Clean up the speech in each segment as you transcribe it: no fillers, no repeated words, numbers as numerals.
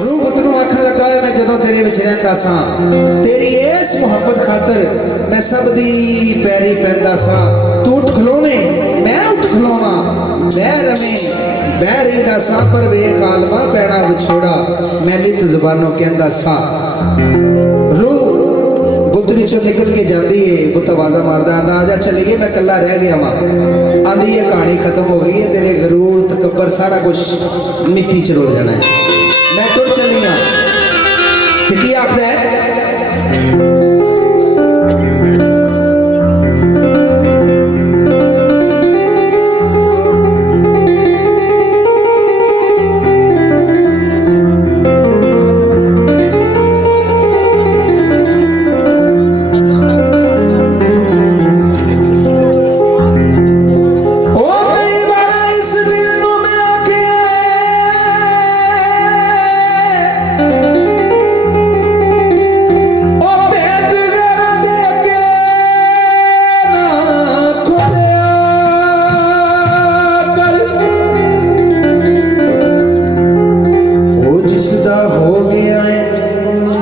रूह उतनों आखन लगा है मैं जदों तेरे विच रहिंदा सा तेरी इस मुहब्बत खातर मैं सब दी पैरी पैंदा सा तू उठ खलोवे मैं उठ खलोवा बह रवे बह रहिंदा सा पर वेख आलमा पैना विछोड़ा मैं नित ज़बानों कहंदा सा रूह बुत विचों निकल के जाती है बुत आवाज़ा मारदा आंदा आजा चलिए मैं कल्ला रह गया वा आंदी ये कहानी खत्म हो गई है तेरे गरूर तकब्बर सारा कुछ मिट्टी च रुल जाना है मैं टुर चली हाँ ते की आखदा है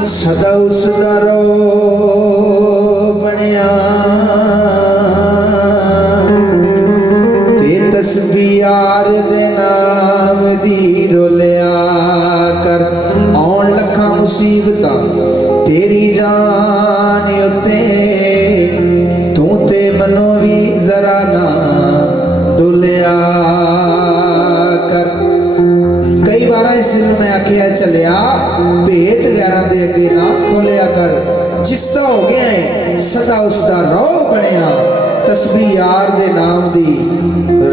सदा उसदा रो बनिया ते तस्बीर दे नाम दी रोलिया कर आउण लखा मुसीबतां तेरी जान उत्ते तू ते मनो भी जरा ना डोलिया कर कई बार इस दिल में आखिया चलिया भेत गैरां दे अगे ना खोलिया कर जिसदा हो गया है सदा उसदा रो बनिया तस्बीह यार दे नाम दी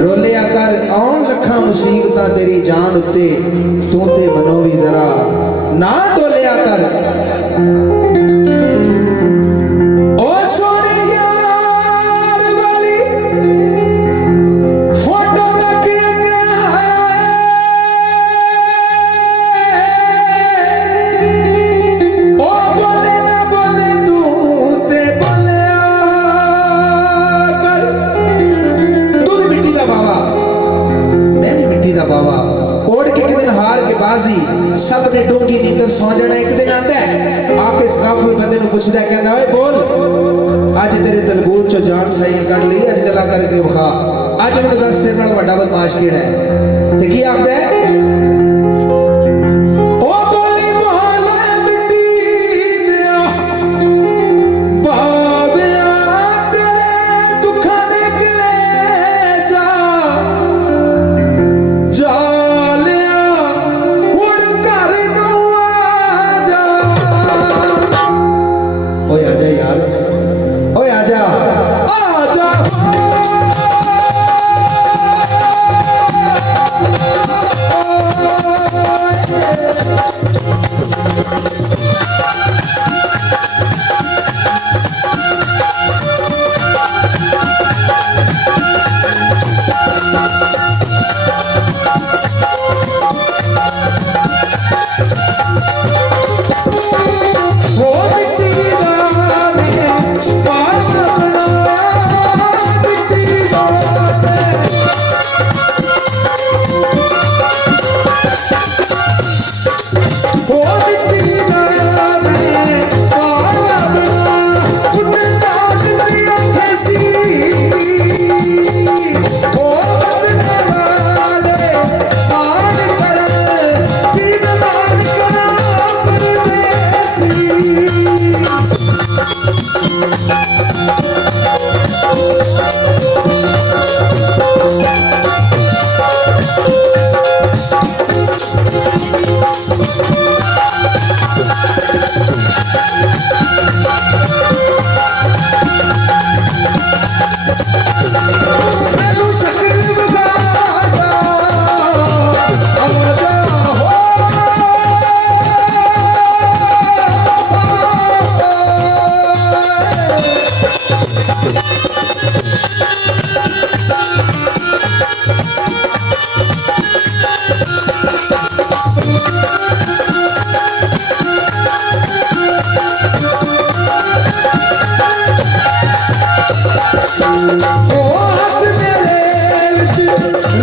रोलिया कर आउण लखा मुसीबतां तेरी जान उत्ते तू ते मनो भी जरा ना डोलिया कर सब ने डूंगी नींदर सौ जाना एक दिन आंदा है आके इस गाफिल बंदे नु पुछदा है कहंदा ओए बोल आज तेरे तलबूर चो जान सही कढ ली आज गला करके विखा आज मैनू दस तेरे नाल वड्डा बदमाश किहड़ा है ते की आखदा है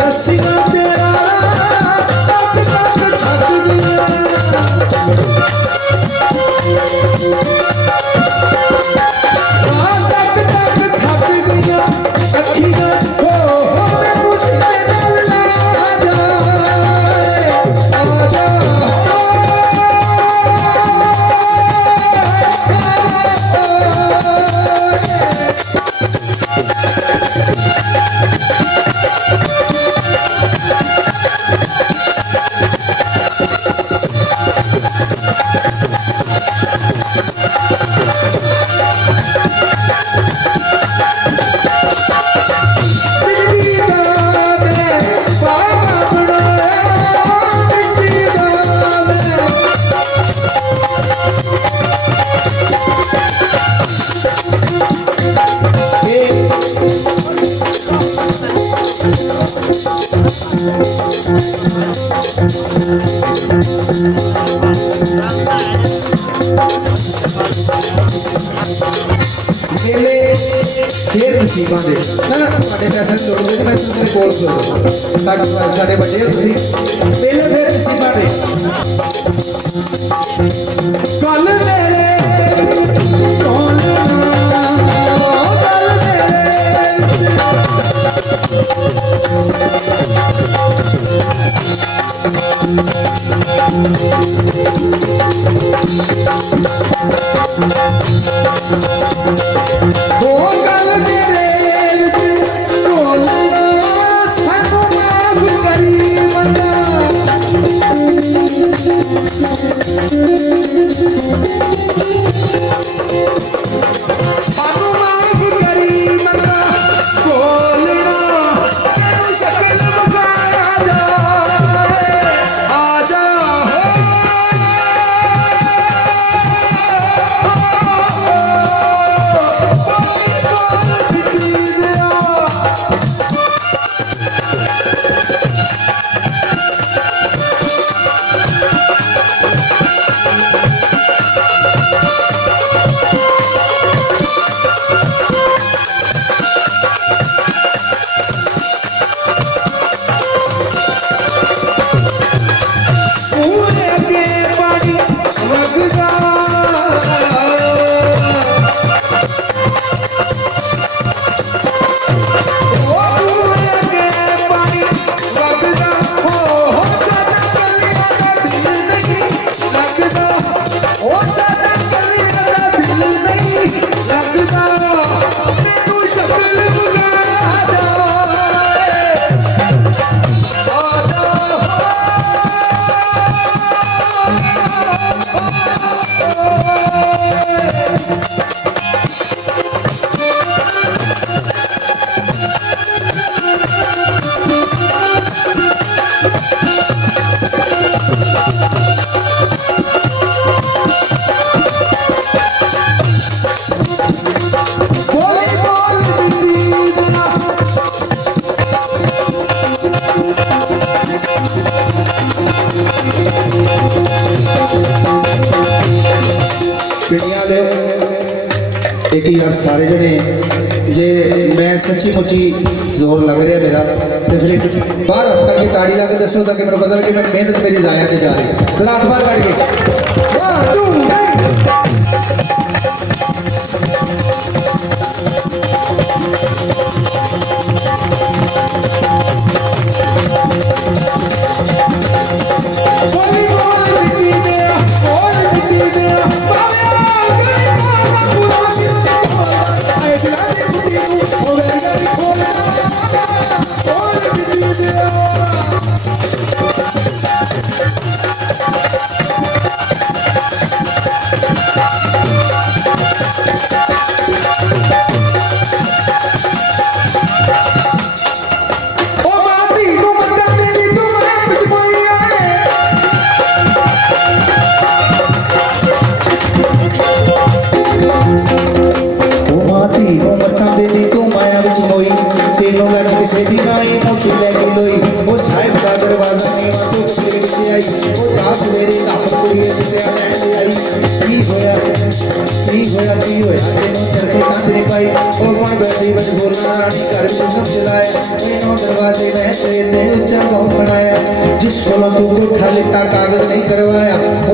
रस्सियां तेरा मेले फिर नसीबा दे ना तुम्हारे पैसे जोड़ दे मैं तेरे कोल साढ़े बड़े हो तुसी मेले फिर नसीबा दे कल मेरे कौन कल मेरे पिंडियां दे एक यार सारे जने जे मैं सच्ची मुच्ची जोर लग रहा मेरा तो फिर एक बाहर हथ करके ताड़ी ला के दसो ताकि मेरे पता लगे मैं मेहनत मेरी जाया नहीं जा रही जरा हाथ बाहर काट के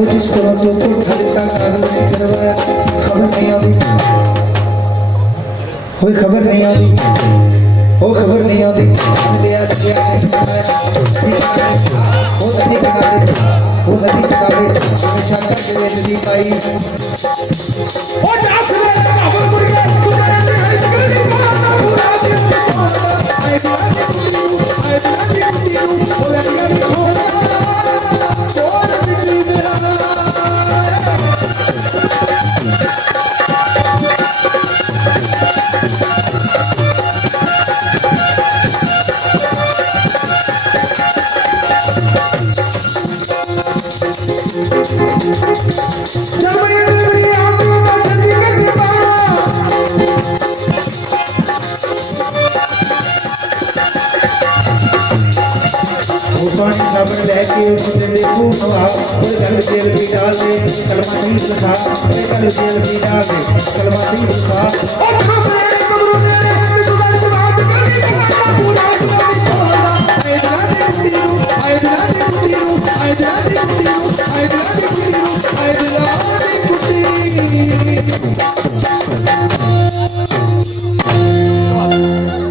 'ਚ जिस तरह तो धड़का कागज नहीं करवाया खबर नहीं आती कोई खबर नहीं आती वो खबर नहीं आती लिया वो नदी किनारे हमेशा करके नदी पाई ओ जास ले खबर पड़ गया पानी साबन लेके उसने देखो हवा और गल जेल भी डाल दे कलमा नहीं लिखा गल जेल भी डाल दे कलमा नहीं लिखा और खबरें कब्रों में सुधार से बात करनी पूरा I